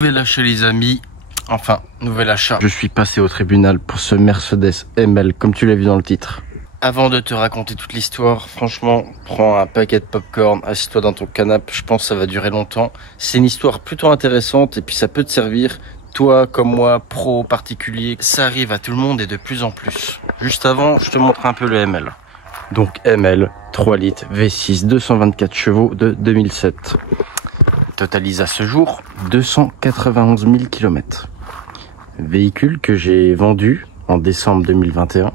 Nouvel achat les amis, enfin nouvel achat. Je suis passé au tribunal pour ce Mercedes ML comme tu l'as vu dans le titre. Avant de te raconter toute l'histoire, franchement, prends un paquet de popcorn, assis-toi dans ton canapé, je pense que ça va durer longtemps. C'est une histoire plutôt intéressante et puis ça peut te servir, toi comme moi, pro, particulier. Ça arrive à tout le monde et de plus en plus. Juste avant, je te montre un peu le ML. Donc ML, 3 litres, V6, 224 chevaux de 2007. Totalise à ce jour 291 000 km. Véhicule que j'ai vendu en décembre 2021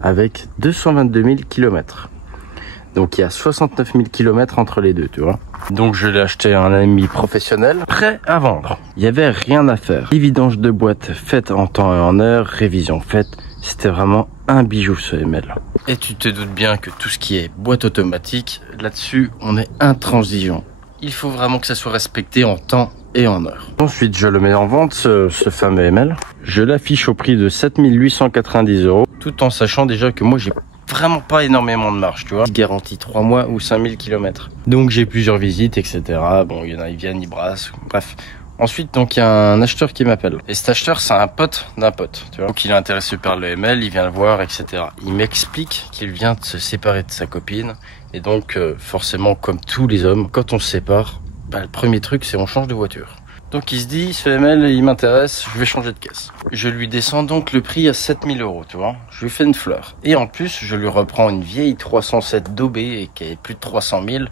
avec 222 000 km. Donc il y a 69 000 km entre les deux, tu vois. Donc je l'ai acheté à un ami professionnel, prêt à vendre. Il n'y avait rien à faire. Les vidanges de boîte faites en temps et en heure, révision faite. C'était vraiment un bijou ce ML. Et tu te doutes bien que tout ce qui est boîte automatique, là-dessus on est intransigeant. Il faut vraiment que ça soit respecté en temps et en heure. Ensuite, je le mets en vente, ce fameux ML. Je l'affiche au prix de 7 890 €, tout en sachant déjà que moi, j'ai vraiment pas énormément de marge, tu vois. Garantie 3 mois ou 5000 km. Donc, j'ai plusieurs visites, etc. Bon, il y en a, ils viennent, ils brassent, bref. Ensuite, donc, il y a un acheteur qui m'appelle. Et cet acheteur, c'est un pote d'un pote, tu vois. Donc, il est intéressé par le ML, il vient le voir, etc. Il m'explique qu'il vient de se séparer de sa copine. Et donc, forcément, comme tous les hommes, quand on se sépare, bah, le premier truc, c'est on change de voiture. Donc, il se dit, ce ML, il m'intéresse, je vais changer de caisse. Je lui descends donc le prix à 7 000 €, tu vois. Je lui fais une fleur. Et en plus, je lui reprends une vieille 307 d'OB et qui est plus de 300 000.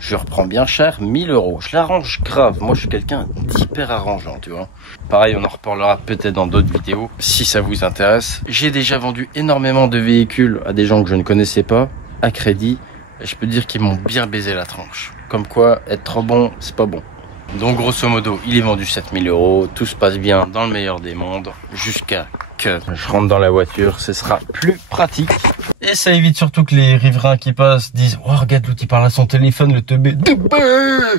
Je reprends bien cher, 1 000 €. Je l'arrange grave. Moi, je suis quelqu'un d'hyper arrangeant, tu vois. Pareil, on en reparlera peut-être dans d'autres vidéos, si ça vous intéresse. J'ai déjà vendu énormément de véhicules à des gens que je ne connaissais pas, à crédit. Et je peux dire qu'ils m'ont bien baisé la tranche. Comme quoi, être trop bon, c'est pas bon. Donc grosso modo, il est vendu 7 000 €, tout se passe bien dans le meilleur des mondes, jusqu'à que je rentre dans la voiture, ce sera plus pratique. Et ça évite surtout que les riverains qui passent disent « Oh regarde l'autre il parle à son téléphone, le teubé ».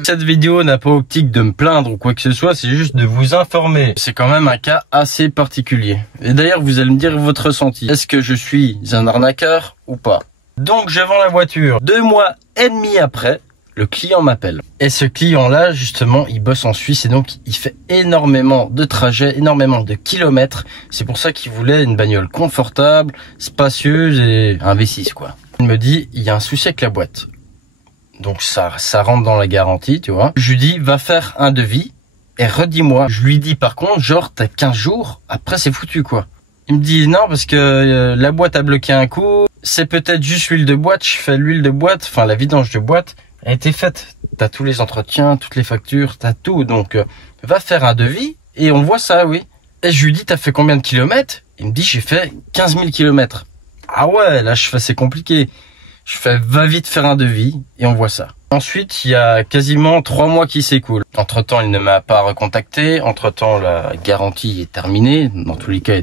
Cette vidéo n'a pas optique de me plaindre ou quoi que ce soit, c'est juste de vous informer. C'est quand même un cas assez particulier. Et d'ailleurs, vous allez me dire votre ressenti. Est-ce que je suis un arnaqueur ou pas? Donc je vends la voiture. 2 mois et demi après, le client m'appelle. Et ce client-là, justement, il bosse en Suisse et donc il fait énormément de trajets, énormément de kilomètres. C'est pour ça qu'il voulait une bagnole confortable, spacieuse et un V6, quoi. Il me dit, il y a un souci avec la boîte. Donc ça rentre dans la garantie, tu vois. Je lui dis, va faire un devis et redis-moi. Je lui dis par contre, genre, t'as 15 jours, après c'est foutu, quoi. Il me dit, non, parce que la boîte a bloqué un coup. C'est peut-être juste l'huile de boîte. Je fais l'huile de boîte, enfin la vidange de boîte a été faite. T'as tous les entretiens, toutes les factures, t'as tout. Donc, va faire un devis et on voit ça, oui. Et je lui dis, t'as fait combien de kilomètres? Il me dit, j'ai fait 15 000 kilomètres. Ah ouais, là, je fais, c'est compliqué. Je fais, va vite faire un devis et on voit ça. Ensuite, il y a quasiment 3 mois qui s'écoulent. Entre-temps, il ne m'a pas recontacté. Entre-temps, la garantie est terminée. Dans tous les cas,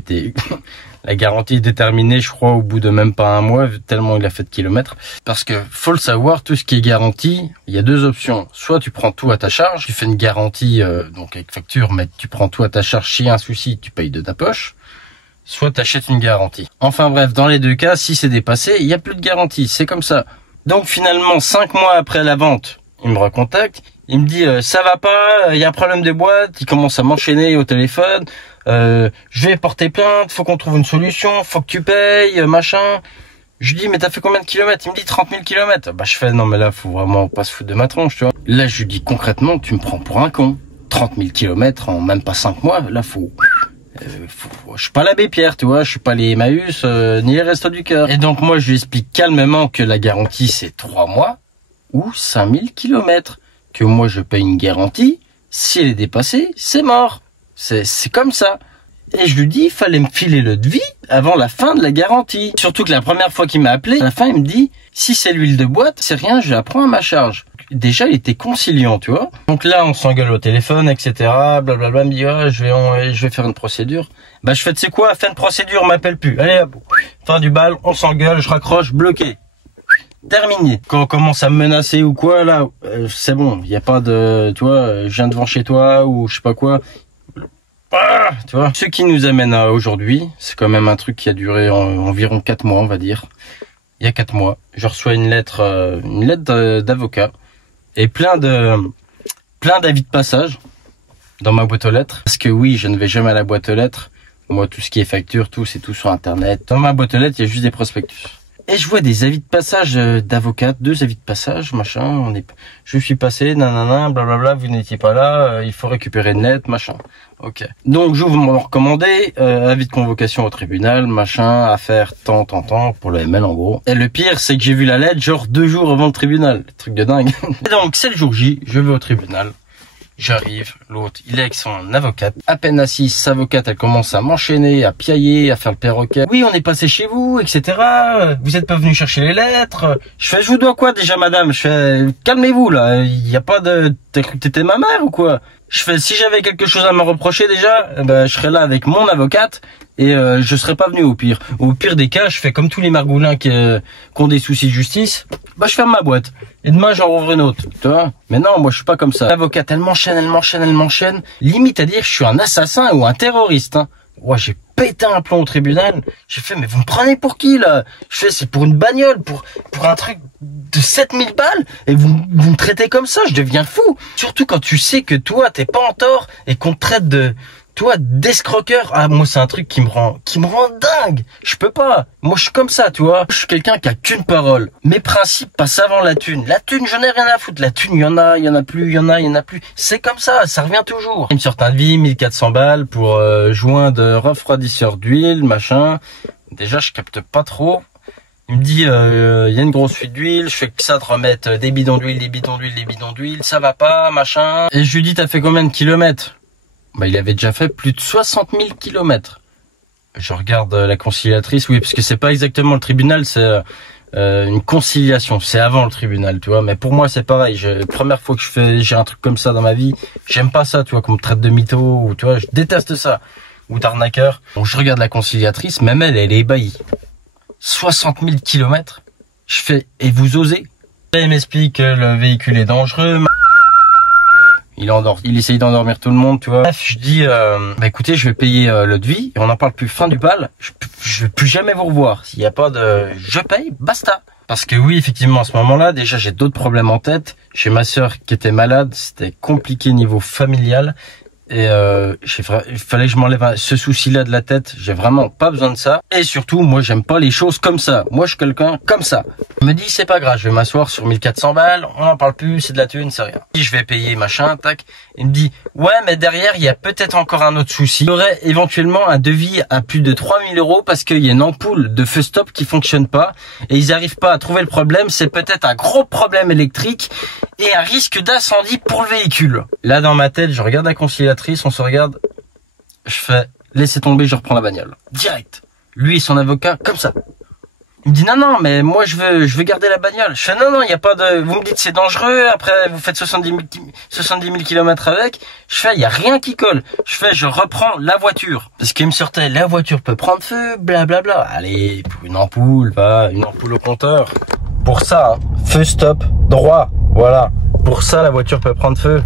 la garantie est terminée, je crois, au bout de même pas un mois, tellement il a fait de kilomètres. Parce que, faut le savoir, tout ce qui est garantie, il y a deux options. Soit tu prends tout à ta charge, tu fais une garantie, donc avec facture, mais tu prends tout à ta charge. S'il y a un souci, tu payes de ta poche. Soit tu achètes une garantie. Enfin bref, dans les deux cas, si c'est dépassé, il n'y a plus de garantie. C'est comme ça. Donc finalement, 5 mois après la vente, il me recontacte. Il me dit, ça va pas, il y a un problème de boîte. Il commence à m'enchaîner au téléphone. Je vais porter plainte, faut qu'on trouve une solution, faut que tu payes, machin. Je lui dis, mais t'as fait combien de kilomètres? Il me dit 30 000 kilomètres. Bah, je fais, non, mais là, faut vraiment pas se foutre de ma tronche, tu vois. Là, je lui dis concrètement, tu me prends pour un con. 30 000 kilomètres en même pas 5 mois. Là, je suis pas l'abbé Pierre, tu vois, je suis pas les Emmaüs, ni les Restos du Cœur. Et donc, moi, je lui explique calmement que la garantie, c'est 3 mois ou 5000 kilomètres. Que moi, je paye une garantie. Si elle est dépassée, c'est mort. C'est comme ça. Et je lui dis, il fallait me filer le devis avant la fin de la garantie. Surtout que la première fois qu'il m'a appelé, à la fin, il me dit, si c'est l'huile de boîte, c'est rien, je la prends à ma charge. Déjà, il était conciliant, tu vois. Donc là, on s'engueule au téléphone, etc. Blablabla, il me dit, oh, je vais faire une procédure. Bah, je fais, tu sais quoi, fin de procédure, on m'appelle plus. Allez, hop, fin du bal, on s'engueule, je raccroche, bloqué. Terminé. Quand on commence à me menacer ou quoi, là, c'est bon, il n'y a pas de, tu vois, je viens devant chez toi ou je sais pas quoi. Ah, tu vois. Ce qui nous amène à aujourd'hui, c'est quand même un truc qui a duré environ 4 mois, on va dire. Il y a 4 mois, je reçois une lettre d'avocat et plein d'avis de passage dans ma boîte aux lettres. Parce que oui, je ne vais jamais à la boîte aux lettres. Moi, tout ce qui est facture, tout, c'est tout sur Internet. Dans ma boîte aux lettres, il y a juste des prospectus. Et je vois des avis de passage d'avocats, 2 avis de passage, machin. Je suis passé, nanana, blablabla, vous n'étiez pas là, il faut récupérer le net, machin. Ok. Donc, j'ouvre mon recommandé, avis de convocation au tribunal, machin, affaire, tant, pour le ML en gros. Et le pire, c'est que j'ai vu la lettre genre 2 jours avant le tribunal. Truc de dingue. Et donc, c'est le jour J, je vais au tribunal. J'arrive, l'autre, il est avec son avocate. À peine assise, sa avocate, elle commence à m'enchaîner, à piailler, à faire le perroquet. Oui, on est passé chez vous, etc. Vous êtes pas venu chercher les lettres. Je fais, je vous dois quoi déjà, madame? Je fais, calmez-vous, là. Il y a pas de, t'as cru que t'étais ma mère ou quoi? Je fais, si j'avais quelque chose à me reprocher déjà, ben, je serais là avec mon avocate et je serais pas venu au pire. Au pire des cas, je fais comme tous les margoulins qui ont des soucis de justice. Bah, je ferme ma boîte. Et demain, j'en rouvre une autre, tu vois. Mais non, moi, je suis pas comme ça. L'avocate, elle m'enchaîne. Limite à dire, je suis un assassin ou un terroriste, hein. Ouais, j'ai pété un plomb au tribunal. J'ai fait, mais vous me prenez pour qui, là? Je fais, c'est pour une bagnole, pour un truc de 7000 balles. Et vous me traitez comme ça, je deviens fou. Surtout quand tu sais que toi, t'es pas en tort et qu'on te traite d'escroqueur. Ah, moi, c'est un truc qui me rend dingue. Je peux pas. Moi, je suis comme ça, tu vois. Je suis quelqu'un qui a qu'une parole. Mes principes passent avant la thune. La thune, j'en ai rien à foutre. La thune, il y en a plus, il y en a plus. C'est comme ça revient toujours. Ils me sortent un devis, 1400 balles pour joint de refroidisseur d'huile, machin. Déjà, je capte pas trop. Il me dit, y a une grosse fuite d'huile, je fais que ça de remettre des bidons d'huile, ça va pas, machin. Et je lui dis, t'as fait combien de kilomètres? Bah, il avait déjà fait plus de 60 000 kilomètres. Je regarde la conciliatrice, oui, parce que c'est pas exactement le tribunal, c'est une conciliation, c'est avant le tribunal, tu vois. Mais pour moi, c'est pareil. Première fois que j'ai un truc comme ça dans ma vie, j'aime pas ça, tu vois, qu'on me traite de mytho, ou tu vois, je déteste ça, ou d'arnaqueur. Donc je regarde la conciliatrice, même elle est ébahie. 60 000 kilomètres. Je fais, et vous osez? Elle m'explique que le véhicule est dangereux. Il essaye d'endormir tout le monde, tu vois. Bref, je dis, bah écoutez, je vais payer le devis et on n'en parle plus. Fin du bal, je vais plus jamais vous revoir. S'il n'y a pas de, je paye, basta. Parce que oui, effectivement, à ce moment-là, déjà, j'ai d'autres problèmes en tête. J'ai ma sœur qui était malade, c'était compliqué niveau familial. Et il fallait que je m'enlève ce souci-là de la tête. J'ai vraiment pas besoin de ça. Et surtout, moi, j'aime pas les choses comme ça. Moi, je suis quelqu'un comme ça. Il me dit, c'est pas grave, je vais m'asseoir sur 1400 balles. On n'en parle plus, c'est de la thune, c'est rien. Je vais payer, machin, tac. Il me dit, ouais, mais derrière, il y a peut-être encore un autre souci. Il y aurait éventuellement un devis à plus de 3000 € parce qu'il y a une ampoule de feu stop qui fonctionne pas. Et ils arrivent pas à trouver le problème. C'est peut-être un gros problème électrique et un risque d'incendie pour le véhicule. Là, dans ma tête, je regarde la conciliatrice, on se regarde. Je fais, laissez tomber, je reprends la bagnole. Direct. Lui et son avocat, comme ça. Il me dit, non, mais moi, je veux garder la bagnole. Je fais, non, il n'y a pas de, vous me dites c'est dangereux, après, vous faites 70 000 kilomètres avec. Je fais, il n'y a rien qui colle. Je fais, je reprends la voiture. Parce qu'il me sortait, la voiture peut prendre feu, blablabla. Allez, pour une ampoule au compteur. Pour ça, hein, feu stop, droit, voilà. Pour ça, la voiture peut prendre feu.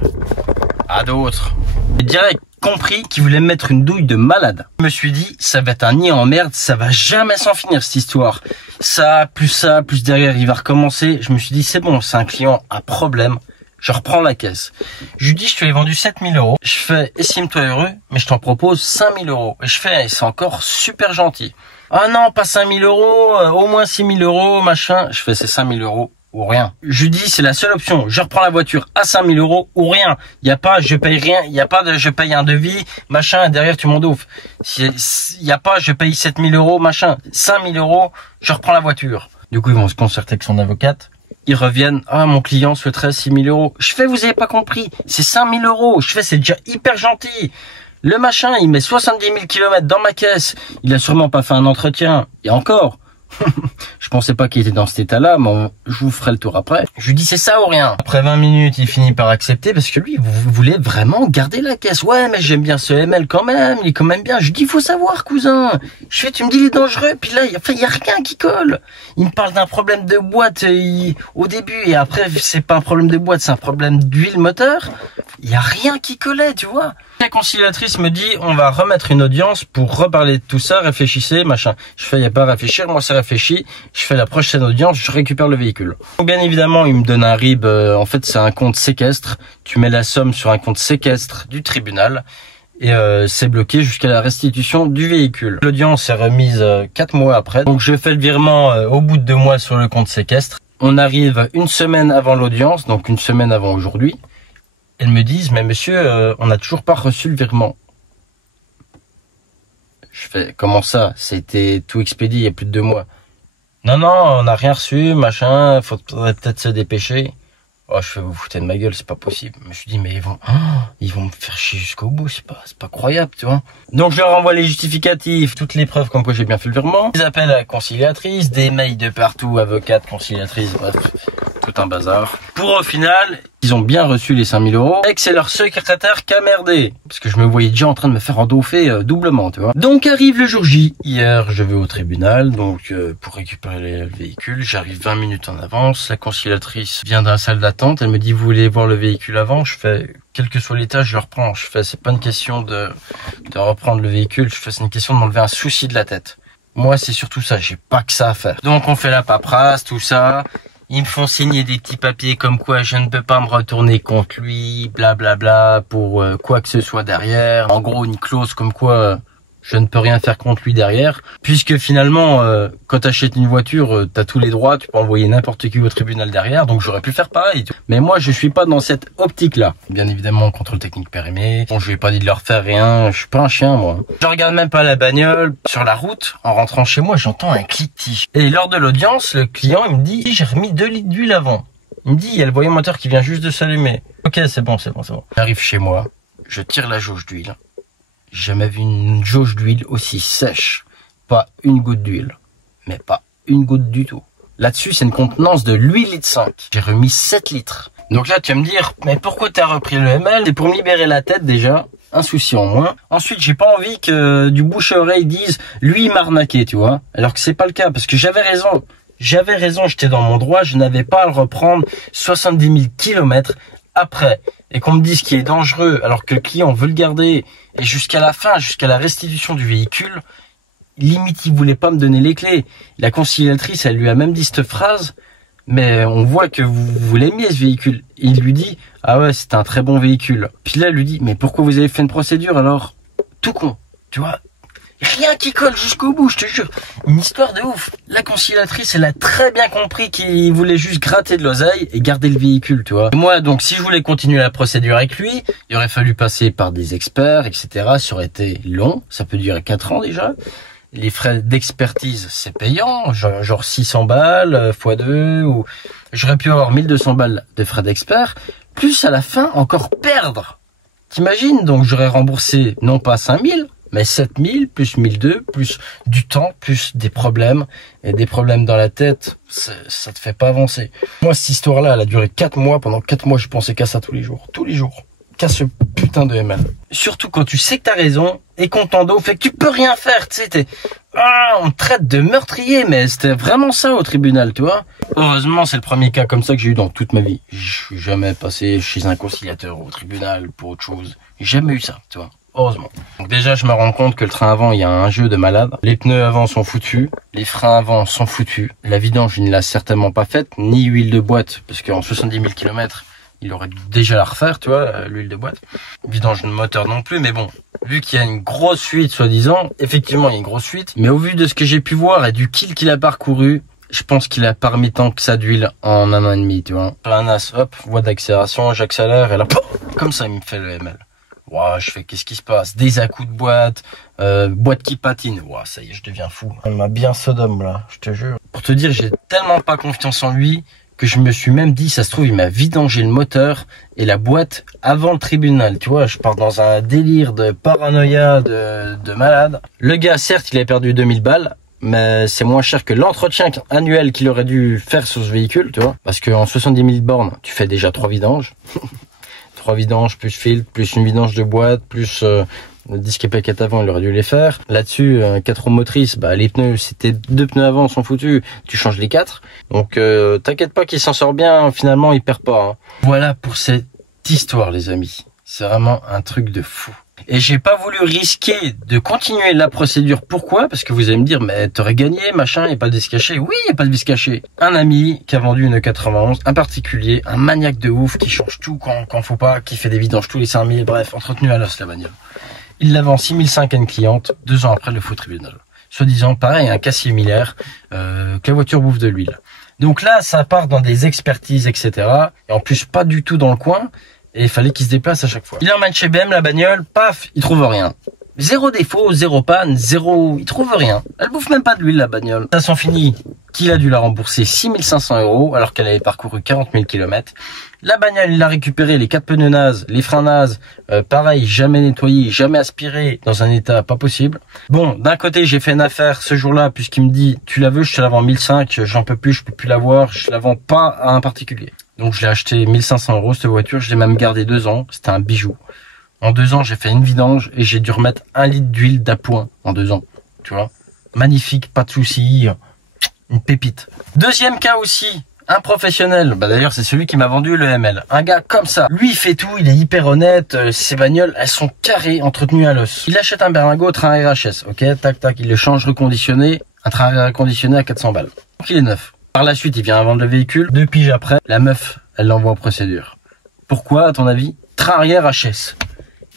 À d'autres. Et direct compris qu'il voulait me mettre une douille de malade. Je me suis dit, ça va être un nid en merde, ça va jamais s'en finir cette histoire. Ça, plus derrière, il va recommencer. Je me suis dit, c'est bon, c'est un client à problème. Je reprends la caisse. Je lui dis, je te l'ai vendu 7000 €. Je fais, estime-toi heureux, mais je t'en propose 5000 €. Et je fais, c'est encore super gentil. Ah non, pas 5000 €, au moins 6000 €, machin. Je fais, c'est 5000 € ou rien. Je lui dis, c'est la seule option. Je reprends la voiture à 5000 € ou rien. Il y a pas, je paye rien. Il y a pas de, je paye un devis, machin, derrière tu m'endouffes. Il y a pas, je paye 7000 €, machin. 5000 €, je reprends la voiture. Du coup, ils vont se concerter avec son avocate. Ils reviennent, ah, mon client souhaiterait 6000 €. Je fais, vous avez pas compris, c'est 5000 €. Je fais, c'est déjà hyper gentil. Le machin, il met 70 000 kilomètres dans ma caisse. Il a sûrement pas fait un entretien. Et encore. Je pensais pas qu'il était dans cet état-là, mais je vous ferai le tour après. Je lui dis, c'est ça ou rien. Après 20 minutes, il finit par accepter parce que lui, vous voulez vraiment garder la caisse. Ouais, mais j'aime bien ce ML quand même. Il est quand même bien. Je lui dis, il faut savoir, cousin. Je fais, tu me dis, il est dangereux. Puis là, il y a rien qui colle. Il me parle d'un problème de boîte au début et après, c'est pas un problème de boîte, c'est un problème d'huile moteur. Il y a rien qui collait, tu vois. La conciliatrice me dit, on va remettre une audience pour reparler de tout ça, réfléchissez, machin. Je fais, il n'y a pas à réfléchir, moi c'est réfléchis, je fais la prochaine audience, je récupère le véhicule. Donc, bien évidemment, il me donne un RIB, en fait c'est un compte séquestre, tu mets la somme sur un compte séquestre du tribunal et c'est bloqué jusqu'à la restitution du véhicule. L'audience est remise 4 mois après, donc je fais le virement au bout de 2 mois sur le compte séquestre. On arrive une semaine avant l'audience, donc une semaine avant aujourd'hui. Elles me disent, mais monsieur, on n'a toujours pas reçu le virement. Je fais, comment ça? C'était tout expédié il y a plus de 2 mois. Non, on n'a rien reçu, machin, faudrait peut-être se dépêcher. Oh, je fais, vous foutez de ma gueule, c'est pas possible. Mais je dis, mais ils vont me faire chier jusqu'au bout, c'est pas croyable, tu vois. Donc je leur envoie les justificatifs, toutes les preuves comme quoi j'ai bien fait le virement. Des appels à la conciliatrice, des mails de partout, avocate, conciliatrice, bref, tout un bazar. Pour au final, ils ont bien reçu les 5000 € et que c'est leur secrétaire qui a merdé. Parce que je me voyais déjà en train de me faire endoffer doublement, tu vois. Donc arrive le jour J. Hier, je vais au tribunal, donc pour récupérer le véhicule. J'arrive 20 minutes en avance. La conciliatrice vient d'un salle d'attente. Elle me dit, vous voulez voir le véhicule avant? Je fais, quel que soit l'état, je le reprends. Je fais, c'est pas une question de reprendre le véhicule. Je fais, c'est une question de m'enlever un souci de la tête. Moi, c'est surtout ça. J'ai pas que ça à faire. Donc on fait la paperasse, tout ça. Ils me font signer des petits papiers comme quoi je ne peux pas me retourner contre lui, blablabla, pour quoi que ce soit derrière. En gros, une clause comme quoi je ne peux rien faire contre lui derrière. Puisque finalement, quand tu achètes une voiture, tu as tous les droits, tu peux envoyer n'importe qui au tribunal derrière. Donc j'aurais pu faire pareil. Mais moi, je suis pas dans cette optique-là. Bien évidemment, contrôle technique périmé. Bon, je lui ai pas dit de leur faire rien. Je suis pas un chien, moi. Je regarde même pas la bagnole. Sur la route, en rentrant chez moi, j'entends un cliquetis. Et lors de l'audience, le client, il me dit, j'ai remis 2 litres d'huile avant. Il me dit, il y a le voyant moteur qui vient juste de s'allumer. Ok, c'est bon. J'arrive chez moi, je tire la jauge d'huile. J'ai jamais vu une jauge d'huile aussi sèche. Pas une goutte d'huile. Mais pas une goutte du tout. Là-dessus, c'est une contenance de 8,5 litres. J'ai remis 7 litres. Donc là, tu vas me dire, mais pourquoi t'as repris le ML? C'est pour me libérer la tête déjà. Un souci en moins. Ensuite, j'ai pas envie que du bouche à oreille disent, lui, il m'a arnaqué, tu vois. Alors que c'est pas le cas, parce que j'avais raison. J'étais dans mon droit, je n'avais pas à le reprendre 70 000 kilomètres après. Et qu'on me dise qu'il est dangereux, alors que le client veut le garder, et jusqu'à la fin, jusqu'à la restitution du véhicule, limite, il voulait pas me donner les clés. La conciliatrice, elle lui a même dit cette phrase, mais on voit que vous l'aimiez ce véhicule. Il lui dit, ah ouais, c'était un très bon véhicule. Puis là, elle lui dit, mais pourquoi vous avez fait une procédure alors? Tout con, tu vois. Rien qui colle jusqu'au bout, je te jure. Une histoire de ouf. La conciliatrice, elle a très bien compris qu'il voulait juste gratter de l'oseille et garder le véhicule, tu vois. Moi, donc, si je voulais continuer la procédure avec lui, il aurait fallu passer par des experts, etc. Ça aurait été long. Ça peut durer 4 ans déjà. Les frais d'expertise, c'est payant. Genre 600 balles x2 ou j'aurais pu avoir 1200 balles de frais d'expert. Plus à la fin, encore perdre. T'imagines? Donc, j'aurais remboursé non pas 5000, mais 7000, plus 1200, plus du temps, plus des problèmes. Et des problèmes dans la tête, ça te fait pas avancer. Moi, cette histoire-là, elle a duré 4 mois. Pendant 4 mois, je pensais qu'à ça tous les jours. Tous les jours. Qu'à ce putain de ML. Surtout quand tu sais que t'as raison et qu'on t'endo, fait que tu peux rien faire, tu sais, on te traite de meurtrier, mais c'était vraiment ça au tribunal, tu vois. Heureusement, c'est le premier cas comme ça que j'ai eu dans toute ma vie. Je suis jamais passé chez un conciliateur au tribunal pour autre chose. J'ai jamais eu ça, tu vois. Heureusement. Donc déjà, je me rends compte que le train avant, il y a un jeu de malade. Les pneus avant sont foutus. Les freins avant sont foutus. La vidange, il ne l'a certainement pas faite. Ni huile de boîte, parce qu'en 70 000 km, il aurait dû déjà la refaire, tu vois, l'huile de boîte. Vidange de moteur non plus, mais bon. Vu qu'il y a une grosse fuite, soi-disant, effectivement, il y a une grosse fuite. Mais au vu de ce que j'ai pu voir et du kill qu'il a parcouru, je pense qu'il a pas remis tant que ça d'huile en 1 an et demi, tu vois. Un as, hop, voie d'accélération, j'accélère, et là, comme ça, il me fait le ML. Ouah, je fais, qu'est-ce qui se passe? Des à-coups de boîte, boîte qui patine. Ouah, ça y est, je deviens fou. Il m'a bien Sodome, là, je te jure. Pour te dire, j'ai tellement pas confiance en lui que je me suis même dit, ça se trouve, il m'a vidangé le moteur et la boîte avant le tribunal. Tu vois, je pars dans un délire de paranoïa de malade. Le gars, certes, il a perdu 2000 balles, mais c'est moins cher que l'entretien annuel qu'il aurait dû faire sur ce véhicule, tu vois. Parce qu'en 70 000 bornes, tu fais déjà 3 vidanges. 3 vidanges, plus filtre, plus une vidange de boîte, plus le disque et plaquettes avant, il aurait dû les faire. Là-dessus, 4 roues motrices, bah les pneus, si tes 2 pneus avant sont foutus, tu changes les 4. Donc t'inquiète pas qu'il s'en sort bien, finalement il perd pas. Hein. Voilà pour cette histoire les amis. C'est vraiment un truc de fou. Et j'ai pas voulu risquer de continuer la procédure. Pourquoi? Parce que vous allez me dire, mais t'aurais gagné, machin, y a pas de vis caché. Oui, y a pas de vis caché. Un ami qui a vendu une 91, un particulier, un maniaque de ouf qui change tout quand faut pas, qui fait des vidanges tous les 5000, bref, entretenu à l'os la bagnole. Il la vend 6005 à une cliente, 2 ans après le faux tribunal. Soi-disant, pareil, un cas similaire, que la voiture bouffe de l'huile. Donc là, ça part dans des expertises, etc. Et en plus, pas du tout dans le coin. Et il fallait qu'il se déplace à chaque fois. Il emmène chez BM la bagnole, paf, il trouve rien. Zéro défaut, zéro panne, zéro... Il trouve rien. Elle bouffe même pas de l'huile, la bagnole. Ça s'en finit qu'il a dû la rembourser 6500 € alors qu'elle avait parcouru 40 000 km. La bagnole, il l'a récupérée, les 4 pneus nazes, les freins nazes, pareil, jamais nettoyé, jamais aspiré, dans un état pas possible. Bon, d'un côté, j'ai fait une affaire ce jour-là, puisqu'il me dit, tu la veux, je te la vends 1005, j'en peux plus, je peux plus la voir, je la vends pas à un particulier. Donc je l'ai acheté 1500 € cette voiture, je l'ai même gardé 2 ans, c'était un bijou. En 2 ans, j'ai fait une vidange et j'ai dû remettre 1 litre d'huile d'appoint en 2 ans, tu vois. Magnifique, pas de soucis, une pépite. Deuxième cas aussi, un professionnel, bah d'ailleurs c'est celui qui m'a vendu le ML. Un gars comme ça, lui il fait tout, il est hyper honnête, ses bagnoles elles sont carrées, entretenues à l'os. Il achète un berlingot, train RHS, ok, tac tac, il le change reconditionné, un train reconditionné à 400 balles. Donc il est neuf. Par la suite il vient à vendre le véhicule, 2 piges après, la meuf elle l'envoie en procédure. Pourquoi à ton avis? Train arrière HS.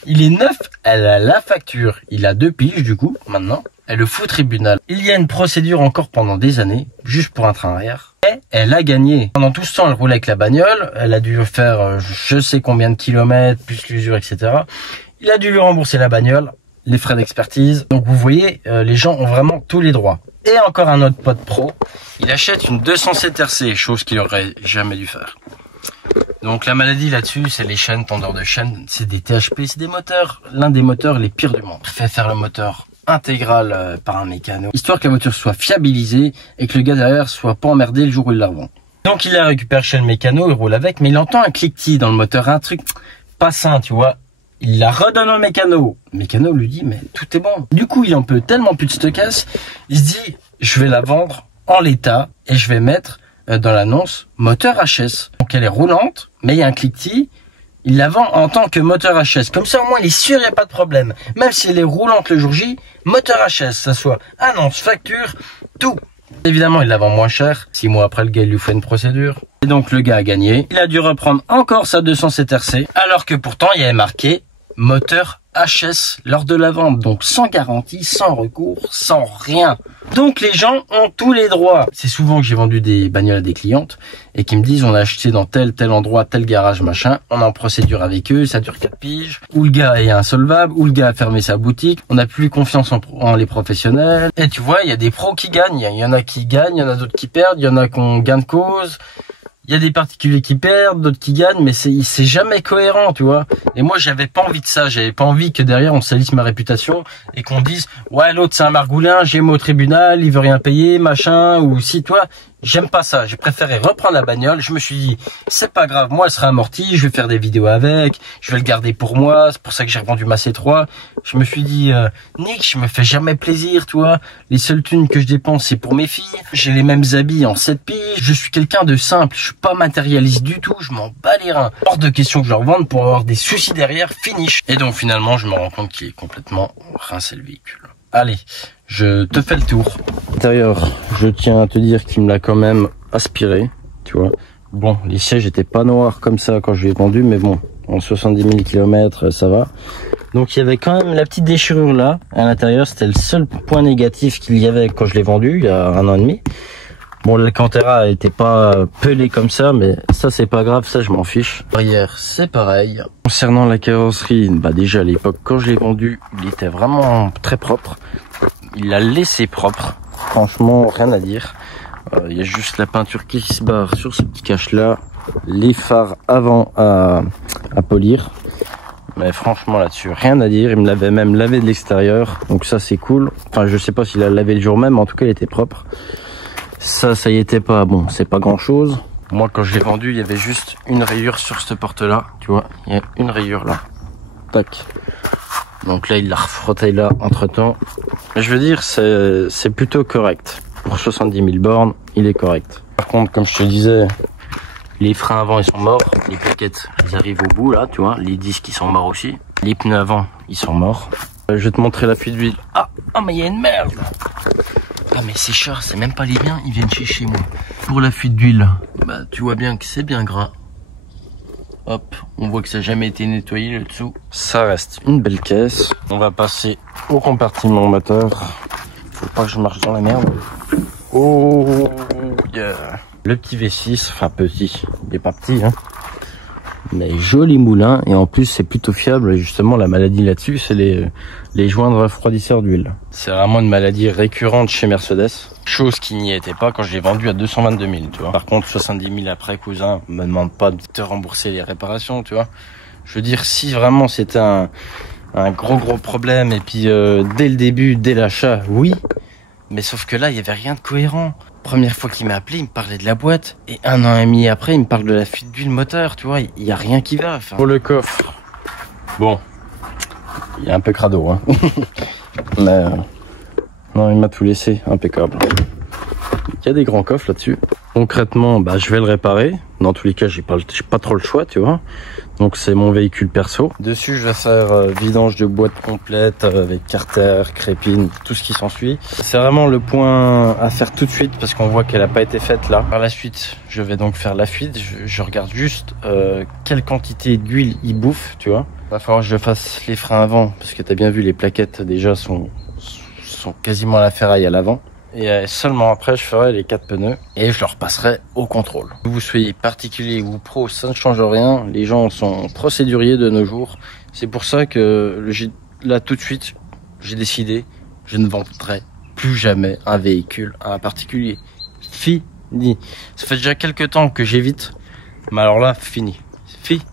Il est neuf, elle a la facture, il a 2 piges du coup, maintenant, elle le fout au tribunal. Il y a une procédure encore pendant des années, juste pour un train arrière. Et elle a gagné. Pendant tout ce temps, elle roulait avec la bagnole, elle a dû faire je sais combien de kilomètres, plus l'usure, etc. Il a dû lui rembourser la bagnole, les frais d'expertise. Donc vous voyez, les gens ont vraiment tous les droits. Et encore un autre pote pro, il achète une 207 RC, chose qu'il aurait jamais dû faire. Donc la maladie là-dessus, c'est les chaînes, tendeurs de chaînes, c'est des THP, c'est des moteurs, l'un des moteurs les pires du monde. Fait faire le moteur intégral par un mécano, histoire que la voiture soit fiabilisée et que le gars derrière soit pas emmerdé le jour où il la revend. Donc il la récupère chez le mécano, il roule avec, mais il entend un cliquetis dans le moteur, un truc pas sain, tu vois. Il la redonne au mécano. Le mécano lui dit, mais tout est bon. Du coup, il en peut tellement plus de stockasse, il se dit, je vais la vendre en l'état et je vais mettre dans l'annonce moteur HS. Donc elle est roulante, mais il y a un cliquetis. Il la vend en tant que moteur HS. Comme ça, au moins, il est sûr, il n'y a pas de problème. Même si elle est roulante le jour J, moteur HS, ça soit annonce, facture, tout. Évidemment, il la vend moins cher. 6 mois après, le gars, il lui fait une procédure. Et donc, le gars a gagné. Il a dû reprendre encore sa 207 RC. Alors que pourtant, il y avait marqué moteur HS lors de la vente. Donc, sans garantie, sans recours, sans rien. Donc, les gens ont tous les droits. C'est souvent que j'ai vendu des bagnoles à des clientes et qui me disent, on a acheté dans tel endroit, tel garage, machin. On est en procédure avec eux, ça dure 4 piges. Ou le gars est insolvable, ou le gars a fermé sa boutique. On n'a plus confiance en les professionnels. Et tu vois, il y a des pros qui gagnent. Il y en a qui gagnent, il y en a d'autres qui perdent. Il y en a qui ont gain de cause. Il y a des particuliers qui perdent, d'autres qui gagnent, mais c'est jamais cohérent, tu vois. Et moi, j'avais pas envie de ça. J'avais pas envie que derrière, on salisse ma réputation et qu'on dise, ouais, l'autre, c'est un margoulin, j'ai mis au tribunal, il veut rien payer, machin, ou si, toi. J'aime pas ça. J'ai préféré reprendre la bagnole. Je me suis dit, c'est pas grave. Moi, elle sera amortie. Je vais faire des vidéos avec. Je vais le garder pour moi. C'est pour ça que j'ai revendu ma C3. Je me suis dit, Nick, je me fais jamais plaisir, tu vois. Les seules thunes que je dépense, c'est pour mes filles. J'ai les mêmes habits en 7 piges. Je suis quelqu'un de simple. Je suis pas matérialiste du tout. Je m'en bats les reins. Hors de question que je le revende pour avoir des soucis derrière. Finish. Et donc, finalement, je me rends compte qu'il est complètement rincé le véhicule. Allez, je te fais le tour. Intérieur, je tiens à te dire qu'il me l'a quand même aspiré, tu vois. Bon, les sièges étaient pas noirs comme ça quand je l'ai vendu, mais bon, en 70 000 km, ça va. Donc il y avait quand même la petite déchirure là, à l'intérieur. C'était le seul point négatif qu'il y avait quand je l'ai vendu, il y a 1 an et demi. Bon, l'Alcantara était pas pelé comme ça, mais ça c'est pas grave, ça je m'en fiche. Arrière, c'est pareil. Concernant la carrosserie, bah déjà à l'époque quand je l'ai vendu, il était vraiment très propre. Il l'a laissé propre, franchement rien à dire. Il y a juste la peinture qui se barre sur ce petit cache là, les phares avant à polir. Mais franchement là-dessus, rien à dire. Il me l'avait même lavé de l'extérieur, donc ça c'est cool. Enfin je sais pas s'il a lavé le jour même, mais en tout cas il était propre. Ça y était pas, bon, c'est pas grand chose. Moi, quand je l'ai vendu, il y avait juste une rayure sur cette porte-là, tu vois. Il y a une rayure là. Tac. Donc là, il l'a refrotté là, entre-temps. Je veux dire, c'est plutôt correct. Pour 70 000 bornes, il est correct. Par contre, comme je te disais, les freins avant, ils sont morts. Les plaquettes, elles arrivent au bout, là, tu vois. Les disques, ils sont morts aussi. Les pneus avant, ils sont morts. Je vais te montrer la fuite d'huile. Ah, oh, mais il y a une merde. Ah, mais ces chats, c'est même pas les miens, ils viennent chez moi. Pour la fuite d'huile, bah tu vois bien que c'est bien gras. Hop, on voit que ça n'a jamais été nettoyé le dessous. Ça reste une belle caisse. On va passer au compartiment moteur. Faut pas que je marche dans la merde. Oh yeah. Le petit V6, enfin petit, il est pas petit hein. Mais joli moulin et en plus c'est plutôt fiable. Et justement la maladie là-dessus c'est les joints de refroidisseur d'huile. C'est vraiment une maladie récurrente chez Mercedes. Chose qui n'y était pas quand je l'ai vendu à 222 000 tu vois. Par contre 70 000 après cousin, me demande pas de te rembourser les réparations tu vois. Je veux dire si vraiment c'était un gros problème et puis dès le début, dès l'achat, oui. Mais sauf que là il y avait rien de cohérent. Première fois qu'il m'a appelé, il me parlait de la boîte. Et 1 an et demi après, il me parle de la fuite d'huile moteur, tu vois. Il y a rien qui va. Enfin. Pour le coffre, bon, il est un peu crado, hein. Mais non, il m'a tout laissé, impeccable. Il y a des grands coffres là-dessus. Concrètement, bah, je vais le réparer. Dans tous les cas, j'ai pas trop le choix, tu vois. Donc c'est mon véhicule perso. Dessus, je vais faire vidange de boîte complète avec carter, crépine, tout ce qui s'ensuit. C'est vraiment le point à faire tout de suite parce qu'on voit qu'elle n'a pas été faite là. Par la suite, je vais donc faire la fuite. Je regarde juste quelle quantité d'huile il bouffe, tu vois. Il va falloir que je fasse les freins avant parce que tu as bien vu, les plaquettes déjà sont quasiment à la ferraille à l'avant. Et seulement après, je ferai les 4 pneus et je leur passerai au contrôle. Que vous soyez particulier ou pro, ça ne change rien. Les gens sont procéduriers de nos jours. C'est pour ça que là, tout de suite, j'ai décidé, je ne vendrai plus jamais un véhicule à un particulier. Fini. Ça fait déjà quelques temps que j'évite, mais alors là, fini. Fini.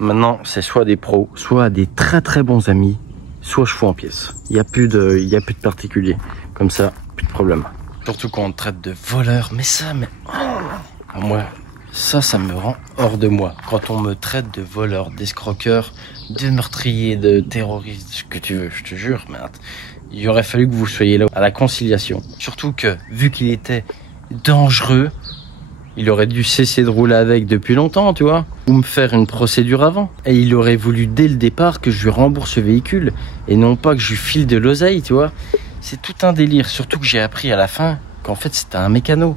Maintenant, c'est soit des pros, soit des très bons amis, soit je fous en pièces. Il y a plus de particuliers. Comme ça, plus de problème. Surtout quand on te traite de voleur. Mais moi, ça me rend hors de moi. Quand on me traite de voleur, d'escroqueur, de meurtrier, de terroriste, ce que tu veux, je te jure, merde. Il aurait fallu que vous soyez là à la conciliation. Surtout que, vu qu'il était dangereux, il aurait dû cesser de rouler avec depuis longtemps, tu vois. Ou me faire une procédure avant. Et il aurait voulu dès le départ que je lui rembourse le véhicule. Et non pas que je lui file de l'oseille, tu vois. C'est tout un délire, surtout que j'ai appris à la fin qu'en fait c'était un mécano.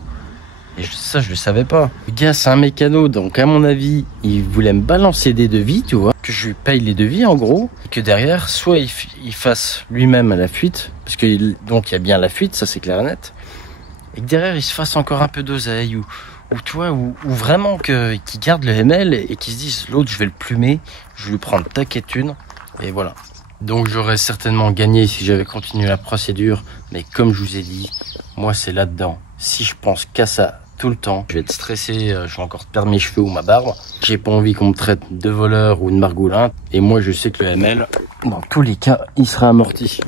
Et ça je le savais pas. Le gars c'est un mécano, donc à mon avis il voulait me balancer des devis, tu vois. Que je lui paye les devis en gros. Et que derrière, soit il fasse lui-même à la fuite, parce que donc il y a bien la fuite, ça c'est clair et net. Et que derrière il se fasse encore un peu d'oseille, ou tu vois, ou vraiment qu'il garde le ML et qu'il se dise l'autre je vais le plumer, je vais lui prendre taquet de thunes, et voilà. Donc j'aurais certainement gagné si j'avais continué la procédure, mais comme je vous ai dit, moi c'est là-dedans. Si je pense qu'à ça tout le temps, je vais être stressé, je vais encore perdre mes cheveux ou ma barbe. J'ai pas envie qu'on me traite de voleur ou de margoulin, et moi je sais que le ML, dans tous les cas, il sera amorti.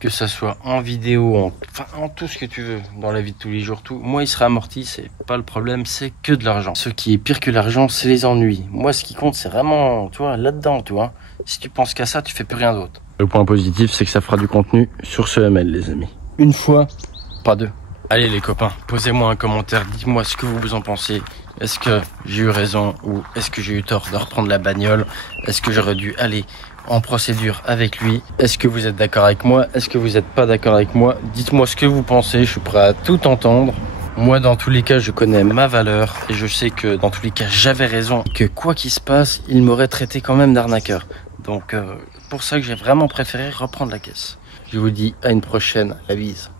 Que ça soit en vidéo, en tout ce que tu veux, dans la vie de tous les jours, tout. Moi il sera amorti, c'est pas le problème, c'est que de l'argent. Ce qui est pire que l'argent, c'est les ennuis. Moi ce qui compte, c'est vraiment, tu vois, là-dedans, tu vois. Si tu penses qu'à ça, tu fais plus rien d'autre. Le point positif, c'est que ça fera du contenu sur ce ML, les amis. Une fois, pas deux. Allez les copains, posez-moi un commentaire, dites-moi ce que vous en pensez. Est-ce que j'ai eu raison ou est-ce que j'ai eu tort de reprendre la bagnole? Est-ce que j'aurais dû aller en procédure avec lui? Est-ce que vous êtes d'accord avec moi? Est-ce que vous n'êtes pas d'accord avec moi? Dites-moi ce que vous pensez, je suis prêt à tout entendre. Moi, dans tous les cas, je connais ma valeur et je sais que dans tous les cas, j'avais raison. Que quoi qu'il se passe, il m'aurait traité quand même d'arnaqueur. Donc, pour ça que j'ai vraiment préféré reprendre la caisse. Je vous dis à une prochaine, la bise.